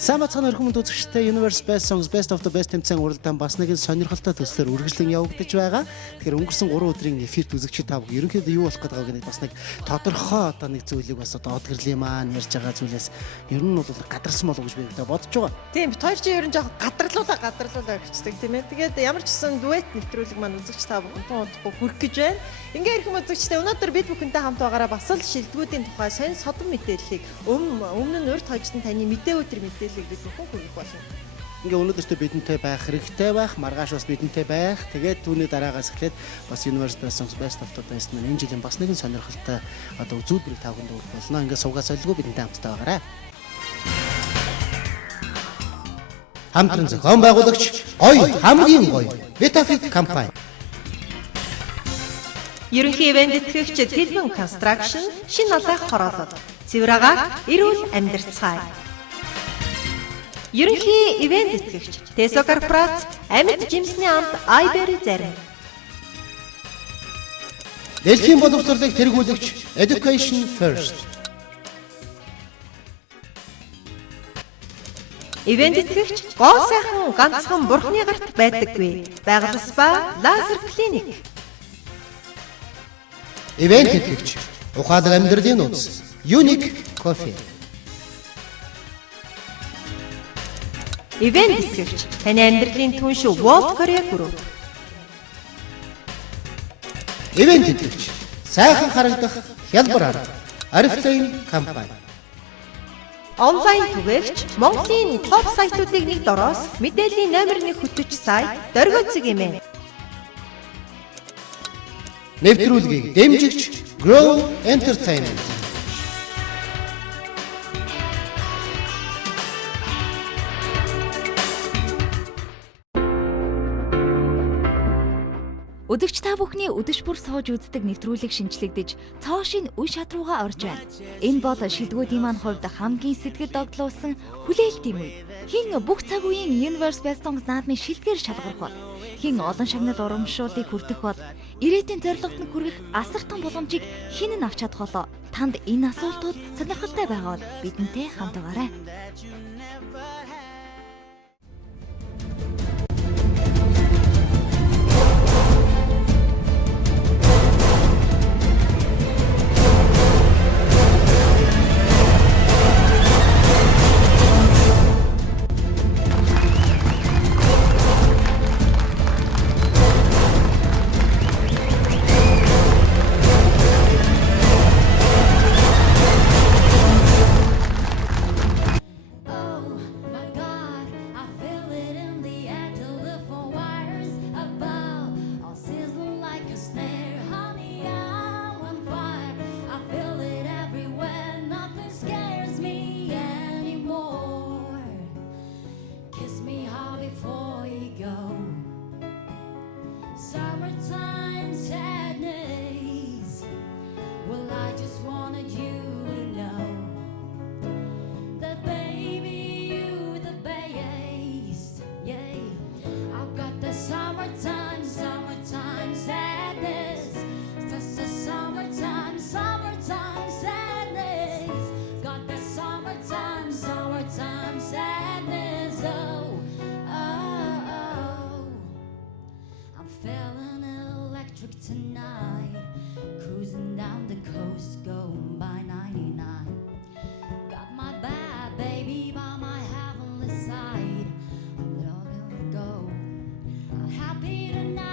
Сайн бацхан өрхөмөнд үзэгчтэй Universe Best Songs Best of the Best тэмцээн уралдаан бас нэгэн сонирхолтой төслөөр үргэлжлэн явагдаж байгаа. Тэгэхээр өнгөрсөн 3 өдрийн эфирт үзэгчид та бүхэн ерөнхийдөө юу болох гэдэг байгааг бас нэг тодорхой одоо нэг зүйлийг бас одоо одгэрлийн маань ярьж байгаа зүйлээс ер нь бол гадарсан болов гэж би бодож байгаа. Тийм, бид хоёр чинь ер нь жоохон гадарлуулаа гэждэг тийм ээ. Тэгээд ямар ч гэсэн дуэт нэвтрүүлэг маань үзэгч та бүхэн удахгүй хүрэх гэж байна. Ингээ ирэх үзэгчтэй өнөөдөр бид бүхэнтэй хамт байгаараа бас л шилдэгүүдийн тухай сонь содон мэдээллийг өмнө нь урьд хожид нь таны мэдээ өдр мэдээллийг бид бүхэн хүргэх болно. Ингээ өнөөдөртөө бидэнтэй байх хэрэгтэй байх, маргааш бас бидэнтэй байх. Тэгээд түүний дараагаас эхлээд бас Universe Best Songs Best of the Best маань энэ жилийн бас нэгэн сонирхолтой одоо үзүүлбэрийг та бүхэнд өгөх болно. Ингээ суугаа солигүй бидэнтэй хамтдаа байгаарай. Хамтран зохион байгуулагч гоё хамгийн гоё Vitafit компани. Ерөнхий ивент тэтгэгч Tilman Construction шинэ алаах хороолол. Цэвраагааг эрүүл амьдарцгаая. Ерөнхий ивент тэтгэгч Teso Corporates амьд жимсний амт iBerry зарим. Дэлхийн боловсролыг тэргүүлэгч Education First. Ивент тэтгэгч гоо сайхан ганцхан бурхны гарт байдаггүй. Байгаль спа лазер клиник. Ивент тэтгэгч ухаалаг амьдралын нууц Unique Coffee. Ивент тэтгэгч таны амьдралын түнш World Korea Group. Ивент тэтгэгч сайхан харагдах хялбар арга Oriflame компани. Онлайн түгээгч Монголын топ сайтуудыг нэг дороос мэдээллийн номер 1 хөтөч сайт Дөргөцөг эмээ. Нэвтрүүлгийг дэмжигч Grow Entertainment. Өдөгч та бүхний өдөж бүр сууж үздэг нэвтрүүлэг шинжлэгдэж цоошин үе шат руугаа орж байна. Энэ бол шилдэгүүдийн маань хувьд хамгийн сэтгэл догтлуулсан хүлээлтийн үе. Хин бүх цаг үеийн Universe Best Songs наадмын шилдгээр шалгарх бол. Хин олон шагнал урамшуулыг хүртэх бол. Ирээдүйн зорилгот нь хүрэх асартан боломжийг хэн нь авч чадах болоо. Танд энэ асуултууд сонирхолтой байгаа бол бидэнтэй хамт байгаарай. Summertime sadness. Well, I just wanted you to know that baby, you the best. Yeah, I've got the summertime sadness. Just the summertime sadness. Got the summertime sadness. I'm feeling electric tonight, cruising down the coast, going by 99. Got my bad baby by my heavenly side. I'm letting go. I'm happy tonight.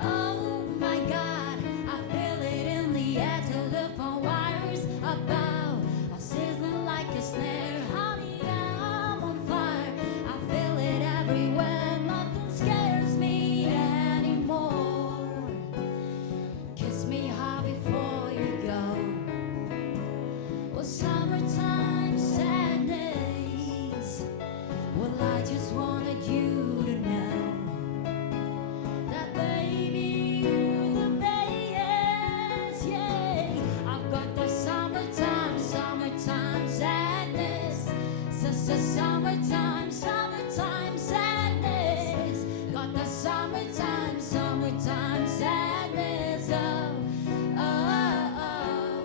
Oh my God, I feel it in the air. Telephone wires above are sizzling like a snare. Honey, I'm on fire. I feel it everywhere. Nothing scares me anymore. Kiss me hard before you go. Well, summertime sadness. Well, I just wanted you to know that baby, you're the best. Yeah, I've got the summertime sadness. Summertime sadness. Got the summertime sadness. Oh, oh, oh.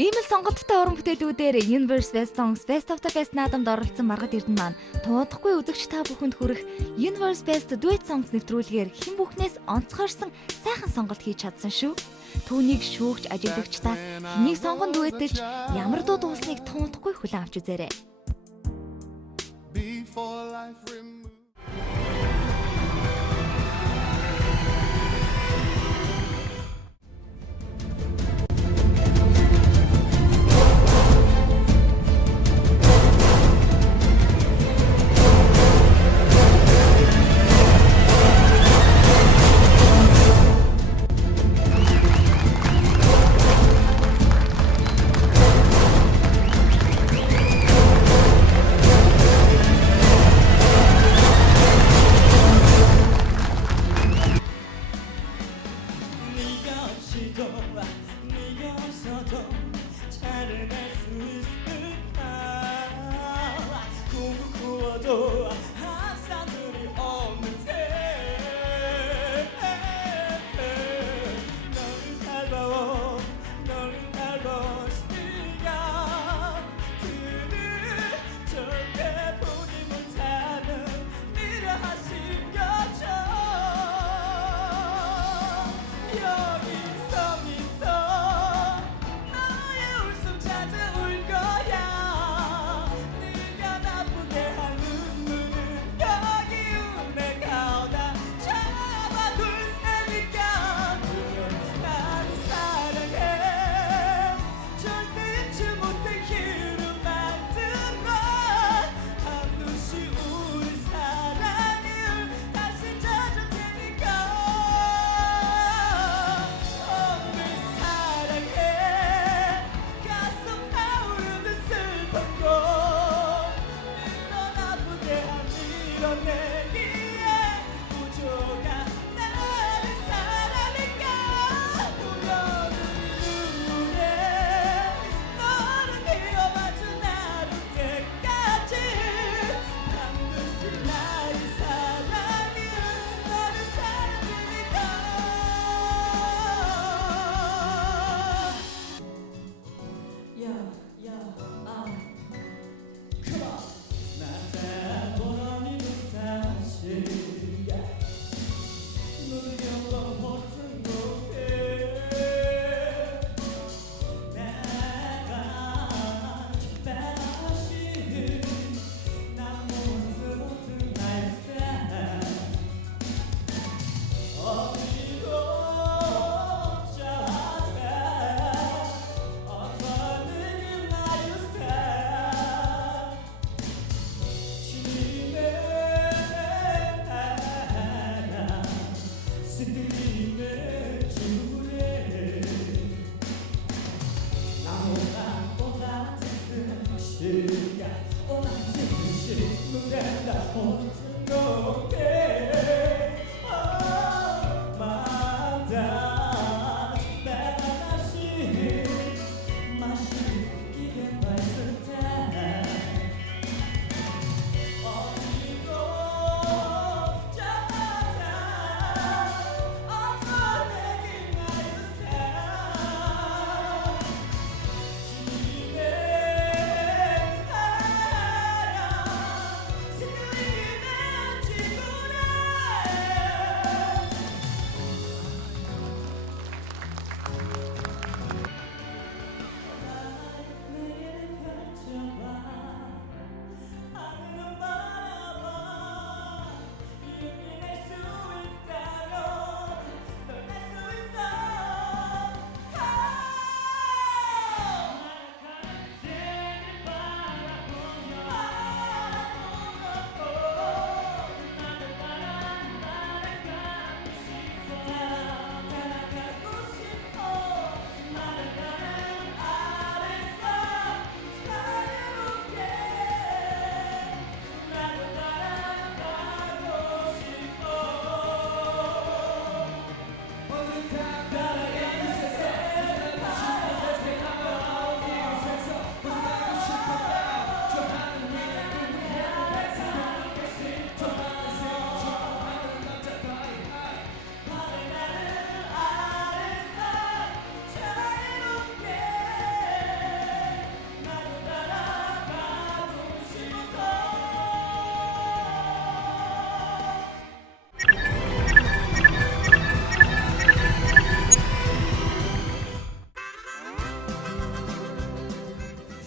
Ийм л сонголттой уран бүтээлүүдээр Universe Best Songs Best of the Best наадамд оролцсон Маргад Эрдэнэ маань туудахгүй үзэгч та бүхэнд хүрэх Universe Best Duet Songs нэвтрүүлгээр хэн бүхнээс онцгойрсон сайхан сонголт хийж чадсан шүү. Түүнийг шүүгч ажиглагчдаас хэнийг сонгон дуэтэлж ямар дуу дуусныг туудахгүй хүлээн авч үзээрэй.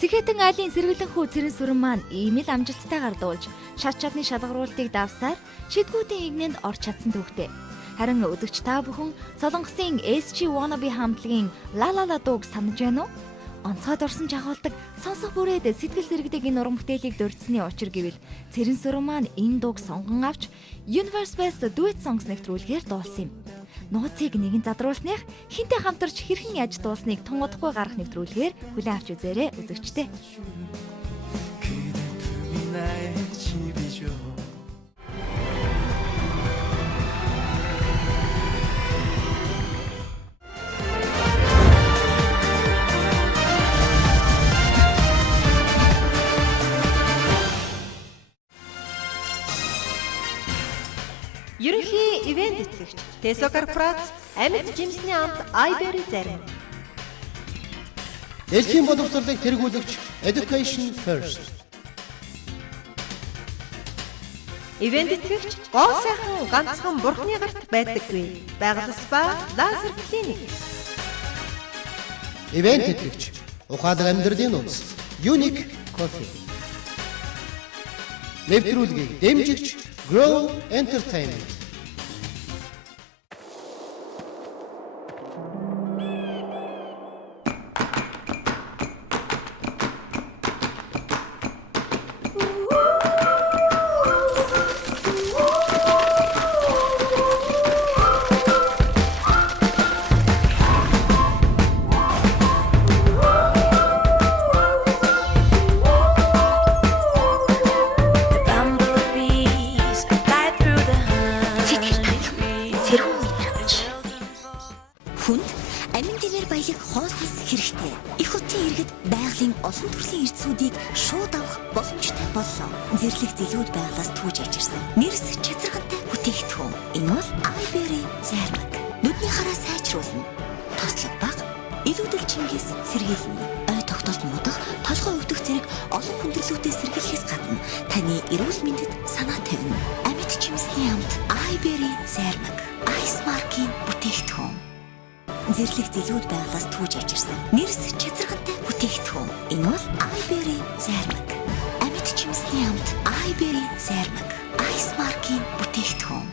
Сэхэтэн айлын сэргэлэн хүү цэрэн сүрэн маань ийм л амжилттайгаар дуулж, шат чадны шалгаруултыг давсаар шидгүүдийн игнэнд орч чадсан төвхтэй. Харин өдөгч та бүхэн Солонгосын SG Wannabe хамтлагийн La La La дууг санаж байна уу? Онцгойд орсон жагуулдаг сонсох бүрээд сэтгэл сэргэдэг энэ уран бүтээлийг дурдсны учир гэвэл цэрэн сүрэн маань энэ дууг сонгон авч Universe Best Duet Songs нэвтрүүлгээр дуулсан юм. Нууцыг нэгэн задруулсных хинтээ хамтарч хэрхэн яаж дуулсныг тун удахгүй гарах нэвтрүүлгээр хүлээн авч үзээрэй үзэгчтэй. Ерөнхий ивент эцэгч Tesco корпорац Амьд Жимсний амт iBerry зарим. Элчийн боловсролыг тэргүүлэгч Education First. Ивент эцэгч гоо сайхан ганцхан бурхны гарт байдаггүй. Байгаль спа лазер клиник. Ивент эцэгч ухаалаг амьдралын нууц Unique Coffee. Нэвтрүүлгийг дэмжигч Grow Entertainment. Bumblebee олон төрлийн эрдсүүдийг шууд авах боломжтой боллоо. Зэрлэг зэлүүд байгалаас түүж ажилласан нэрс чацархантай бүтээгдэхүүн. Энэ бол Iberry зармаг. Нүдний хараа сайжруулна. Тослог баг, илүүдэл чингээс сэргийлнэ. Ой тогтолт муудах, толгой өвдөх зэрэг олон хүндрэлүүтэй сэргийлэхээс гадна таны эрүүл мэндэд санаа тавина. Амьд жимсний амт Iberry зармаг. Ice Mark-ийн бүтээгдэхүүн. Зэрлэг зэлүүд байгалаас түүж ажилласан нэрс чацархантай бүтээгдэхүүн. Энэ бол Iberry зармаг. Амьд жимсний амт Iberry зармаг. Ice Mark-ийн бүтээгдэхүүн.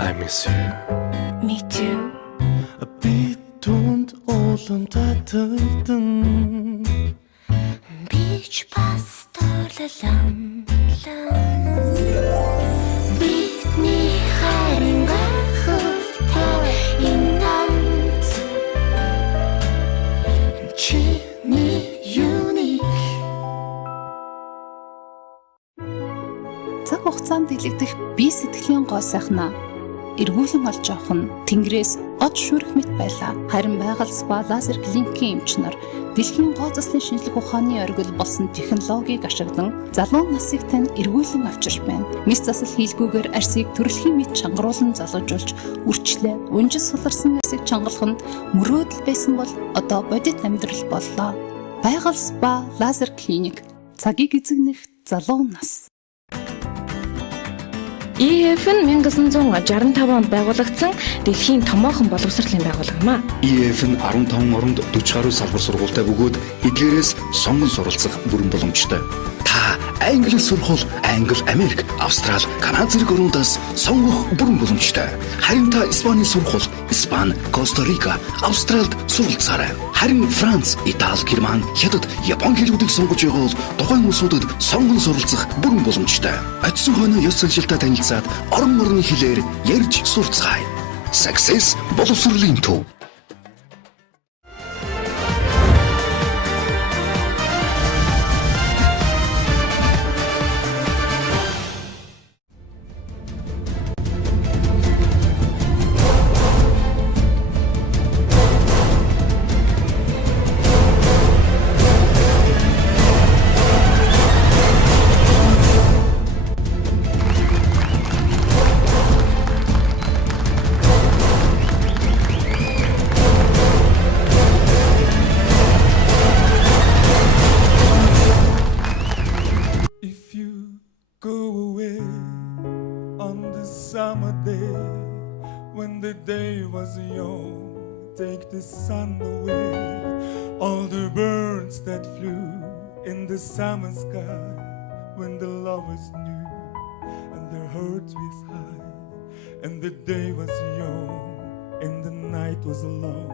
I miss you. Me too. Би түнд уулан таталдан Beach bus торлолон. Бидний харин гахалтай инант. чиний юуник Цаг хугацаанд дэлгэх бие сэтгэлийн гоо сайхнаа эргүүлэн олж авах нь Тэнгэрээс од шүрэх мэт байлаа. Харин байгаль спа лазер клиникийн эмчнэр дэлхийн гоо заслын шинжлэх ухааны оргил болсон технологиг ашиглан залуу насыг тань эргүүлэн авчирч байна. Мис засал хийлгүүгээр арсыг төрөлхийн мэт чангаруулан залуужуулж үрчлээ. Унжис суларсан арсыг чангалаханд мөрөөдөл байсан бол одоо бодит амьдрал боллоо. Байгаль спа лазер клиник цагийг эзэгнэх залуу нас. EF нь 1965 онд байгуулагдсан дэлхийн томоохон боловсролын байгууллага юм а. EF нь 15 оронд 40 гаруй салбар сургуультай бөгөөд эдгээрээс сонгон суралцах бүрэн боломжтой. Та Англиас сурах, Англи, Америк, Австрали, Канада зэрэг орнуудаас сонгох бүрэн боломжтой. Харин та Испанид сурах, Испани, Коста-Рика, Австралид суралцаарай. Харин Франц, Итали, Герман, Хятад, Япон хэлүүдийг сонгож байгаа бол тухайн улсуудад сонгон суралцах бүрэн боломжтой. Очсон хойно ёс заншилтаа танилцаад орон орны хэлээр ярьж сурцгаая. Success боловсролын төв. If you go away on the summer day when the day was young, take the sun away, all the birds that flew in the summer sky when the lovers knew and their hearts was high and the day was young and the night was long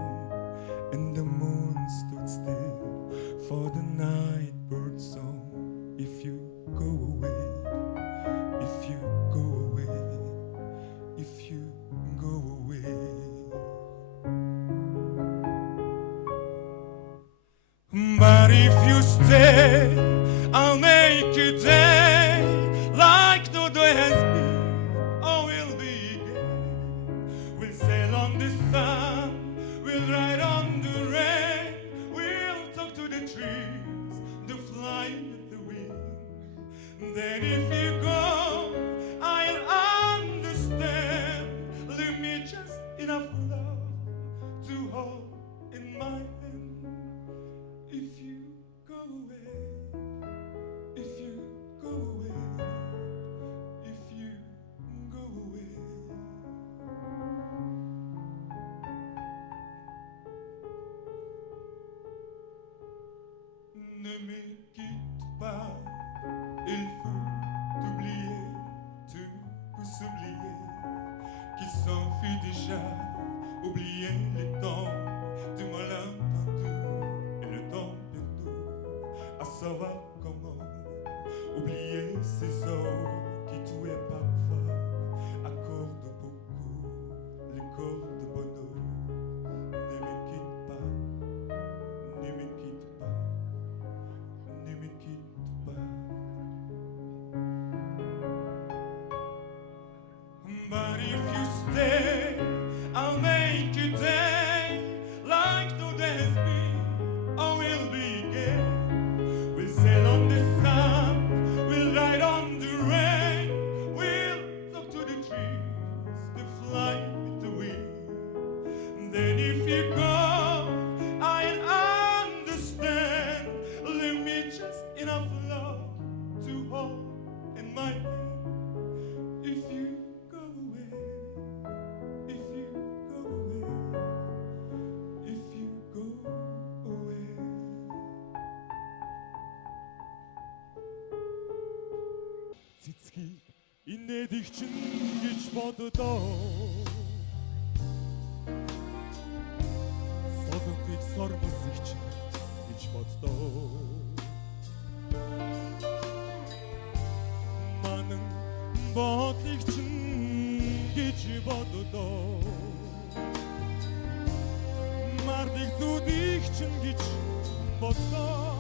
and the moon stood still for the night bird song. If you go away, if you go away, if you go away. But if you stay, I'll make a day like no day has been. Oh, we'll be again. We'll sail on the sun, we'll ride on the rain, we'll talk to the trees, the fly with the wind. Then if you go, I'll understand. Leave me just enough love to hold in my hand. If you go away, if you go away, if you go away. Ne me quitte pas, il faut t'oublier, tout pour s'oublier, qui s'enfuit déjà, oublier les temps du malentendu et le temps perdu, à savoir comment oublier ces heures qui tuaient parfois, accorde beaucoup l'école de bonheur. Ne me quitte pas, ne me quitte pas. Ne me quitte pas. But if you stay, I'll make a Нэдэг чинь гэж боддоо Содоныг сормосыг чинь гэж боддоо Манан бодлыг чинь гэж боддоо Мардыг зүдийг чинь гэж боддоо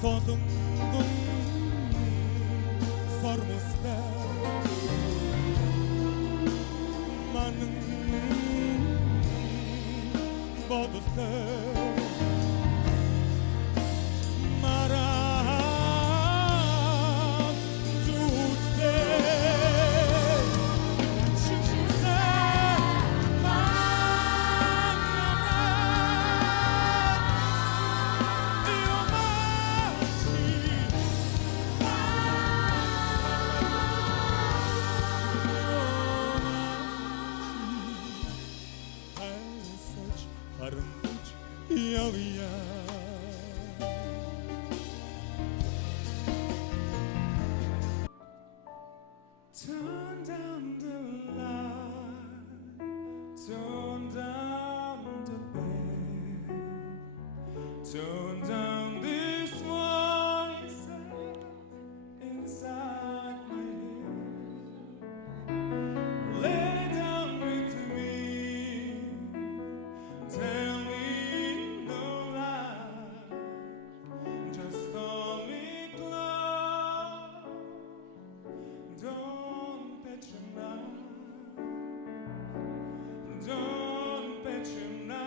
Солонгон сормостой манан бодолтой Turn down the light, turn down the bed, turn down this voice inside my head. Lay down with me, tell me no lie, just hold me close. Don't bet your knife. Don't bet your knife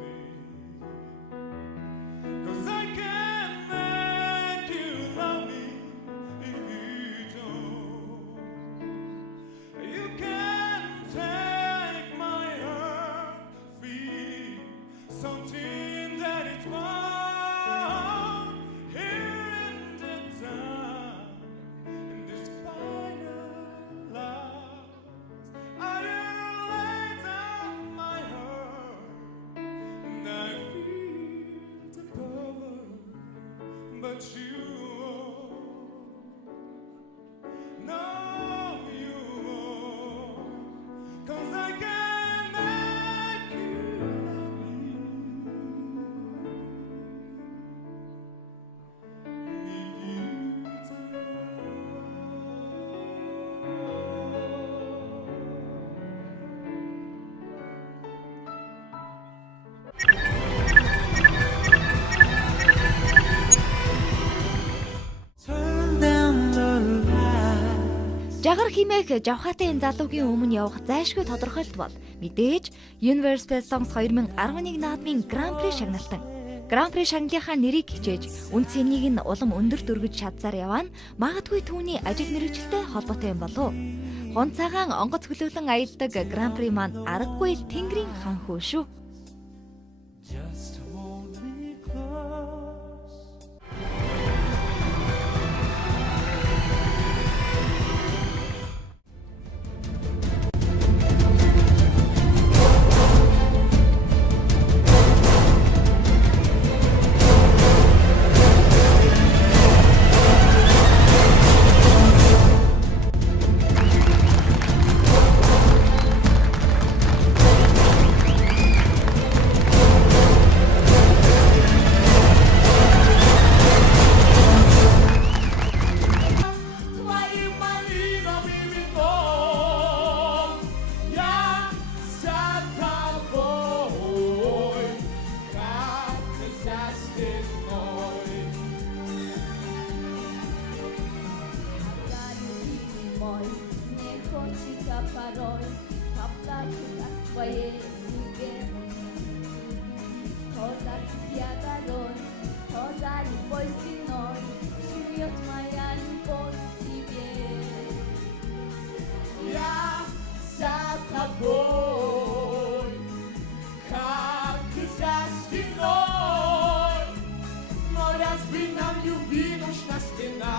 me. 'Cause I can't make you love me if you don't. You can't take my heart, feel something that it's wrong. Here in the time, in this final love, I lay down my heart, and I feel the power, but you won't. No, you won't. 'Cause I can't make you love me. Жагар химээх жавхаатай энэ залуугийн өмнө явах зайлшгүй тодорхойлт бол мэдээж Universe Best Songs 2011 наадмын Grand Prix шагналтан. Grand Prix шагналынхаа нэрийг хичээж үн цэнийг нь улам өндөр дөргиж чадсаар яваа нь магадгүй түүний ажил мэргэжилтэй холбоотой юм болов. Гонцаагаан онгоц хөлөөлөн аялдаг Grand Prix маань аргагүй тэнгэрийн хан хөө шүү. Just hold me close. твоей руке. Кто за тебя дорогой, кто за любой стеной, живет моя любовь к тебе. Я за тобой, как за стеной, но разве нам любви нужна стена?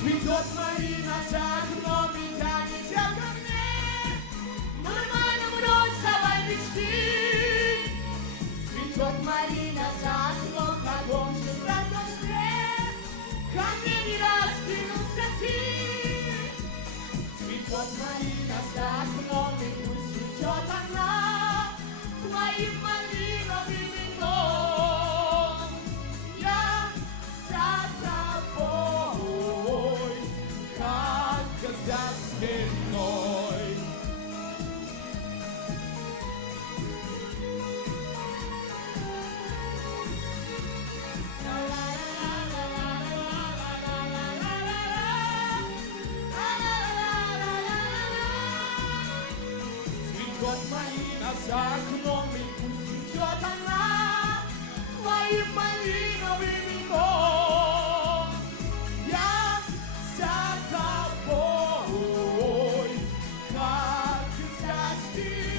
Цветет малина за окном и тянется ко мне, нормальным розовой мечты. Цветет малина за окном, как он же страстно ко мне не раздвинулся ты. Цветет малина за окном, и пусть цветет она твоим малиновым вином. Я за тобой, как за стеной. Цветет малина за окном, и пусть цветет она твоим малиновым вином. Я за тобой, как за стеной.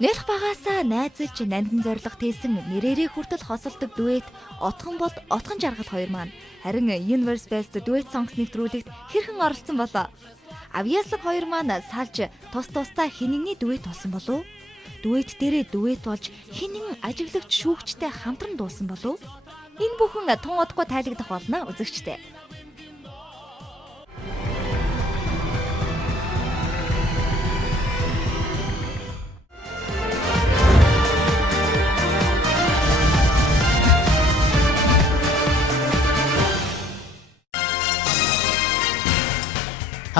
Нэлх багаасаа найзалж нандин зориг тийсэн нэрээрээ хүртэл хосолдог дуэт Отхон бол Отхон жаргал хоёр маань харин Universe Best дуэт songs нэвтрүүлэгт хэрхэн оролцсон болоо? Авьяаслаг хоёр маань салж тусдаа хинэгний дуэт болсон болов? Дуэт дээрээ дуэт болж хинэн ажиглагч шүүгчтэй хамтран дуусан болов? Энэ бүхэн тун удахгүй тайлагдах болно үзэгчтэй.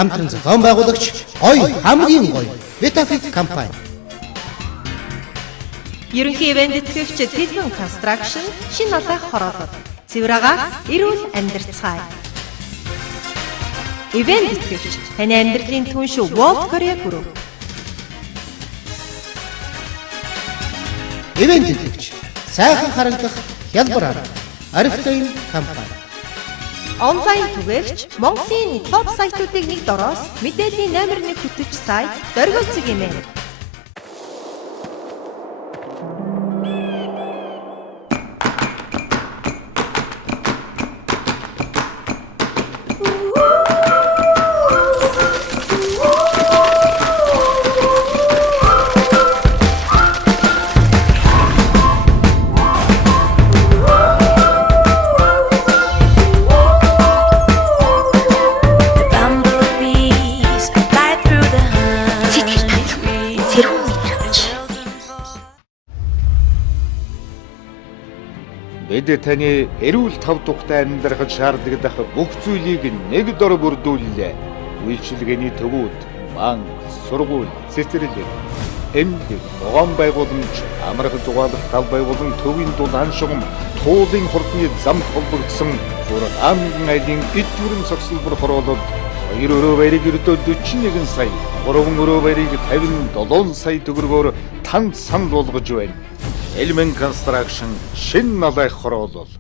Хамтран зохион байгуулагч гоё хамгийн гоё Vitafic компани. Ерөнхий ивент тэтгэгч Tilman Construction шинэ алах хороолол. Цэврага эрүүл амьдарцгаая. Ивент тэтгэгч таны амьдралын түнш World Korea Group. Ивент тэтгэгч сайхан харагдах хялбар арга Oriflame компани. Онлайн түгээгч Монголын топ сайтуудыг нэг дороос мэдээллийн номер 1 хөтөч сайт Дөргөлцөг имэйл. Бид таны эрүүл тав тухтай амьдрахад шаардлагадах бүх зүйлийг нэг дор бүрдүүллээ. Үйлчилгээний төвүүд, банк, сургууль, цэцэрлэг, эмнэлэг, ногоон байгууламж, амрах зугаалах тав байгуулан төвийн дулаан шугам, туулын хурдны замд холбогдсон 6 айлын эд бүрэн цогцлбор хороолол 2 өрөө баярыг ердөө 41 сая, 3 өрөө баярыг 57 сая төгрөгөөр танд санал болгож байна. Elmen Construction шинэ налайх хороолол.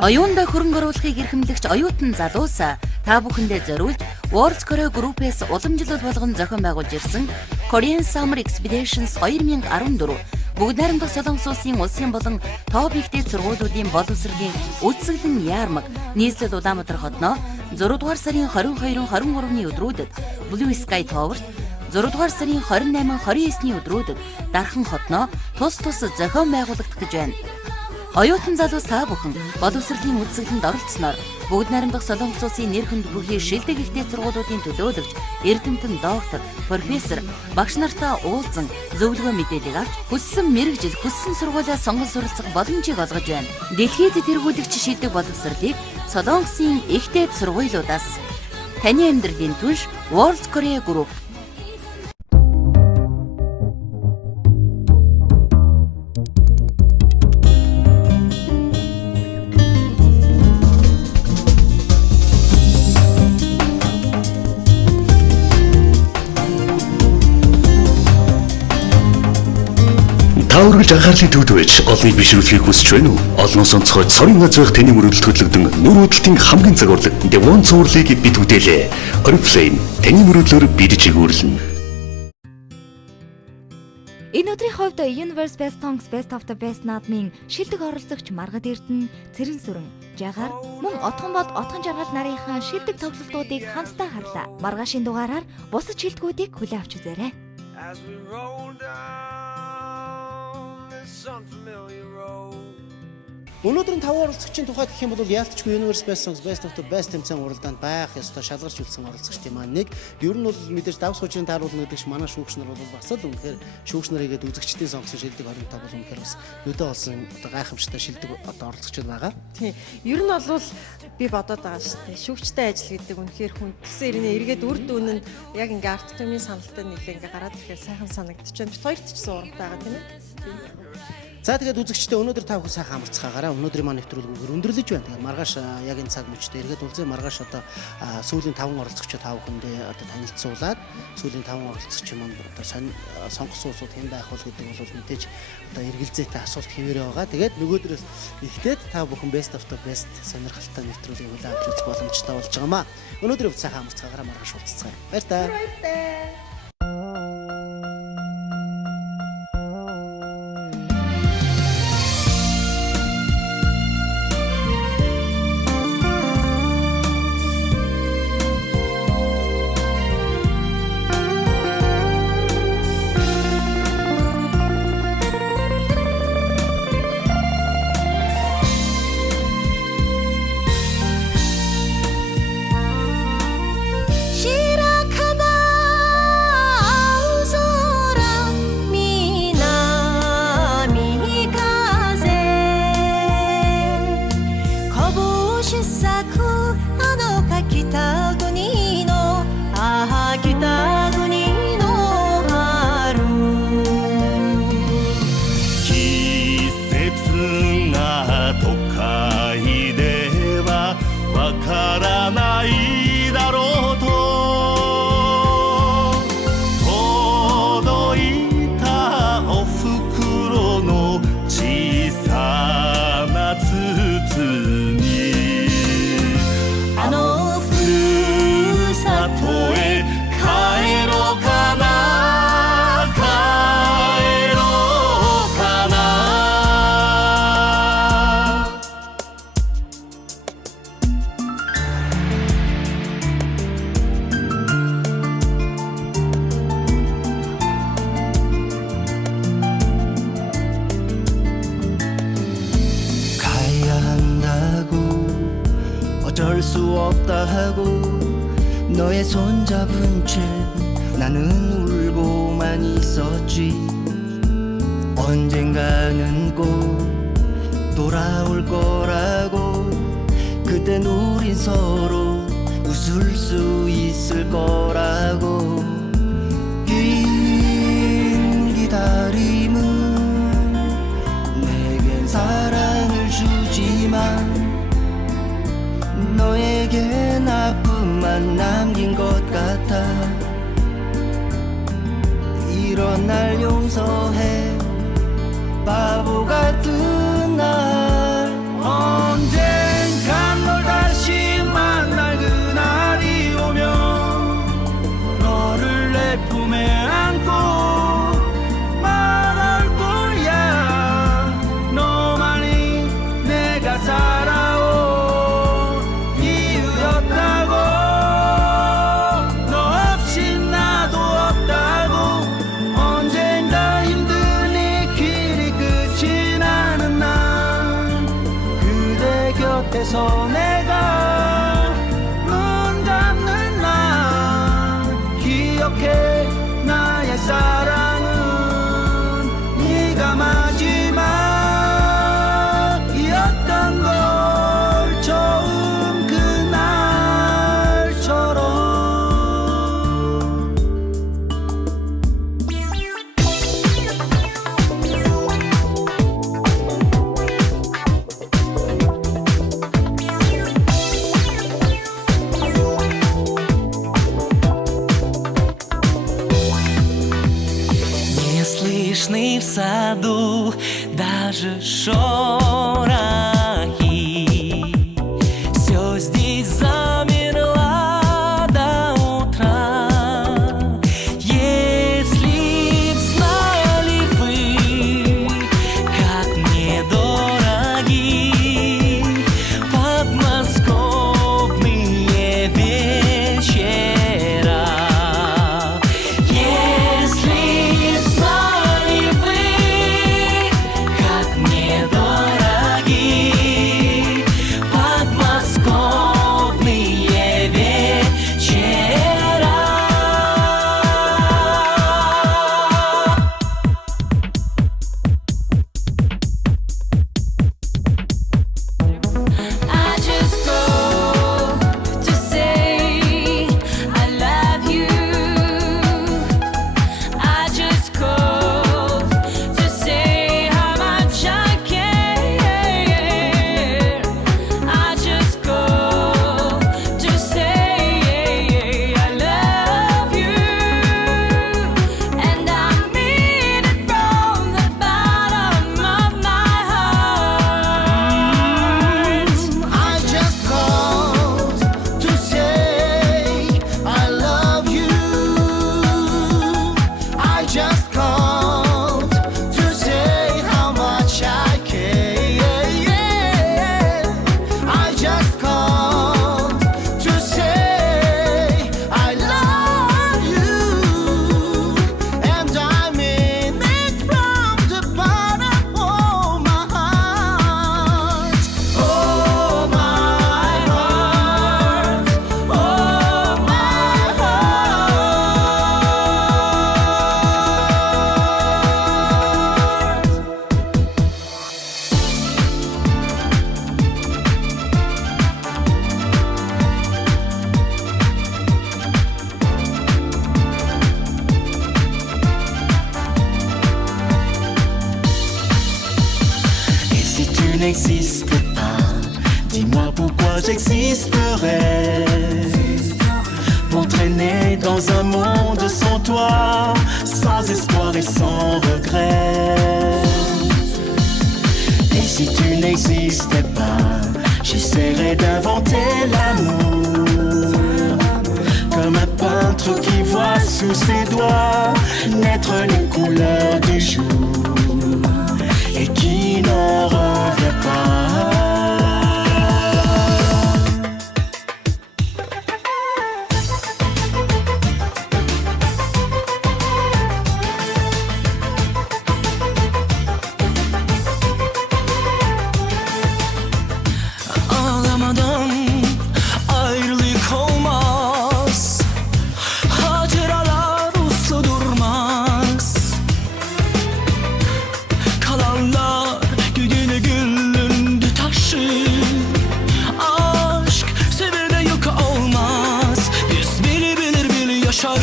Оюунда хөрөнгө оруулахыг эрхэмлэгч оюутан залуус та бүхэндээ зориулж World Korea Group-ээс уламжлал болгон зохион байгуулж ирсэн Korean Summer Expeditions 2014 бүгд найрамдах Солонгос улсын болон топ ихтэй сургуулиудын боловсролын үйлсгэлэн яармаг нийслэл Улаанбаатар хотноо 6 дугаар сарын 22-23-ны өдрүүдэд Blue Sky Tower 6 дугаар сарын 28-29-ны өдрүүдэд Дархан хотноо тус зохион байгуулагдах гэж байна. Оюутан залуус та бүхэн боловсролын үйлсгэлэнд оролцсноор бүгд найрамдах Солонгос улсын нэр хүнд бүхий шилдэг ихтэй сургуулиудын төлөөлөгч, эрдэмтэн, доктор, профессор, багш нартай уулзан зөвлөгөө мэдээлэл авч хүссэн мэргэжил, хүссэн сургуулиас сонгон суралцах боломжийг олгож байна. Дэлхийд тэргүүлэгч шилдэг боловсролыг Солонгосын ихтэй сургуулиудаас таны амьдралын түнш World Korea Group. Та үргэлж анхаарлын төвд байж олныг бишрүүлэхийг хүсэж байна уу? Олноос онцгой цорын газрах таны мөрөлд хөтлөгдөн нүр хөдлөлтийн хамгийн загварлаг Devon цуурлыг бид үдээлээ. Oriflame таны мөрөдлөөр бид чигүүрлэнэ. Энэ өдрийн хувьд Universe Best Songs Best of the Best наадмын шилдэг оролцогч Маргад Эрдэнэ, Цэрэн Сүрэн, Жагаар мөн Отхон бол Отхон жаргал нарынхаа шилдэг тоглолтуудыг хамтдаа харлаа. Маргаашийн дугаараар бусад шилдэгүүдийг хүлээн авч үзээрэй. Өнөөдрийн 5 оролцогчийн тухайд гэх юм бол яалтчгүй Universe Best Songs Best of the Best тэмцээн уралдаанд байх ёстой шалгарч үлдсэн оролцогчдын маань нэг. Ер нь бол мэдээж давс хуучрын тааруулна гэдэг чинь манай шүүгч нар бол бас л үнэхээр шүүгч нарыгээд үзэгчдийн сонгосон шилдэг хоригтой бол үнэхээр бас нүдэ олсон одоо гайхамшигтай шилдэг одоо оролцогчд байгаа. Тийм. Ер нь бол би бодоод байгаа шүү дээ. Шүүгчтэй ажил гэдэг үнэхээр хүн тэгсэн ирнэ эргээд үр дүн нь яг ингээ арт түмний саналтай нэг ингээ гараад ирэхээр сайхан санагдчих байна. Бид хоёрт ч зурагтай байгаа тийм ээ. За тэгээд үзэгчдээ өнөөдөр та бүхэн сайхан амарцгаагаараа өнөөдрийн маань нэвтрүүлгээр өндөрлөж байна. Тэгээд маргааш яг энэ цаг мөчтөө эргээд үлзээ маргааш одоо сүүлийн 5 оролцогчид та бүхэндээ одоо танилцуулаад сүүлийн 5 оролцогч маань одоо сонгосон улсууд хэн байх вэ гэдэг бол мэдээж одоо эргэлзээтэй асуулт хэвээрээ байгаа. Тэгээд нөгөөдрөөс ихтэй та бүхэн best of the best сонирхолтой нэвтрүүлгийг хүлээн авч үзэх боломжтой болж байгаамаа. Өнөөдөр сайхан амарцгаагаараа маргааш уулзцгаая. Баяр таа. 하고 너의 손잡은 채 나는 울고만 있었지. 언젠가는 꼭 돌아올 거라고. 그땐 우린 서로 웃을 수 있을 거라고. 긴 기다림은 내겐 사랑을 주지만 너에게 나쁨만 남긴 것 같아. 이런 날 용서해. 바보 같은 날. 언젠간 널 다시 만날 그날이 오면 너를 내 품에 안고 말할 거야. 너만이 내가 살아온 이유였다고. 너 없이 나도 없다고. 언젠가 힘든 이 길이 끝이 나는 날 그대 곁에서 내가 눈 감는 날 기억해. 나의 사랑은 네가 마지막이었던 걸 처음 그날처럼. Не слышны в саду даже шорохи. Все здесь замерло до утра. Если б знали вы, как мне дороги подмосковные вечера. Если б знали вы, как мне дороги подмосковные вечера. I just go to say I love you. I just call to say how much I care. I just call to say I love you, and I mean it from the bottom of my heart. I just called to say I love you. I just called to say how much I care. I just called to say I love you, and I mean it from the bottom of my heart. Oh my heart, oh my heart. Et si tu n'existes pas, dis-moi pourquoi j'existerais. Pour traîner dans un monde sans toi, sans espoir et sans regret. Et si tu n'existais pas, j'essaierais d'inventer l'amour. Comme un peintre qui voit sous ses doigts naître les couleurs du jour et qui n'en revient pas. Ağlamadan ayrılık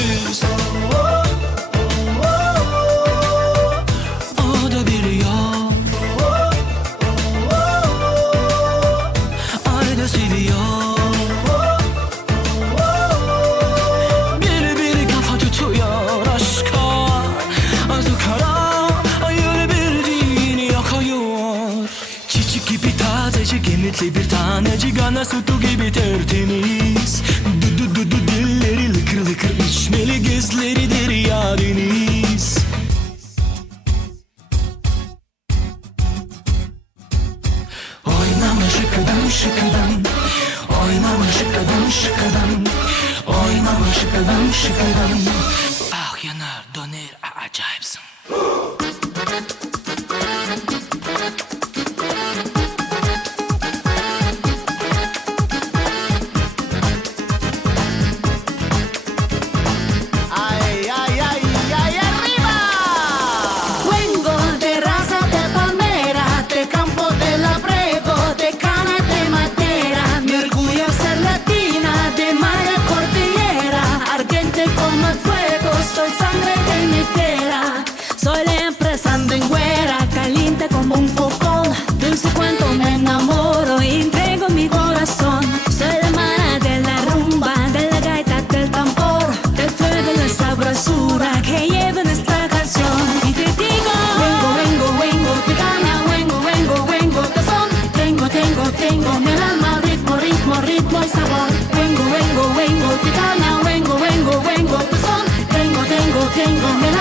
biz. O da biliyor, ay da seviyor. Bir kafa tutuyor aşka, azı kara, öyle bildiğini yakıyor. Çiçek gibi tazecik, emitli bir tanecik, ana sütü gibi tertemiz. Dilleri lıkır lıkır içmeli, gözleridir ya deniz. Oynama şıkıdım şıkıdım, oynama şıkıdım şıkıdım, oynama şıkıdım şıkıdım. Ah yanar döner acayipsin. Ay, ay, ay, ay, arriba. Vengo de raza de palmera, de campo de labrego, de cana de madera. Mi orgullo es ser latina, de maya cordillera, ardiente como el fuego, soy sangre de mi tierra. Soy la empresa güera, caliente como un fogón. Dulce cuento me enamoro y entrego mi corazón. Soy la hermana de la rumba, de la gaita, del tambor, del fuego y la sabrosura que lleva en esta canción. Y te digo, vengo, vengo, vengo, te gana, vengo, vengo, vengo, de son. Tengo en el alma ritmo, ritmo, ritmo y sabor. Vengo, vengo, vengo, te gana, vengo, vengo, vengo, de son. Tengo en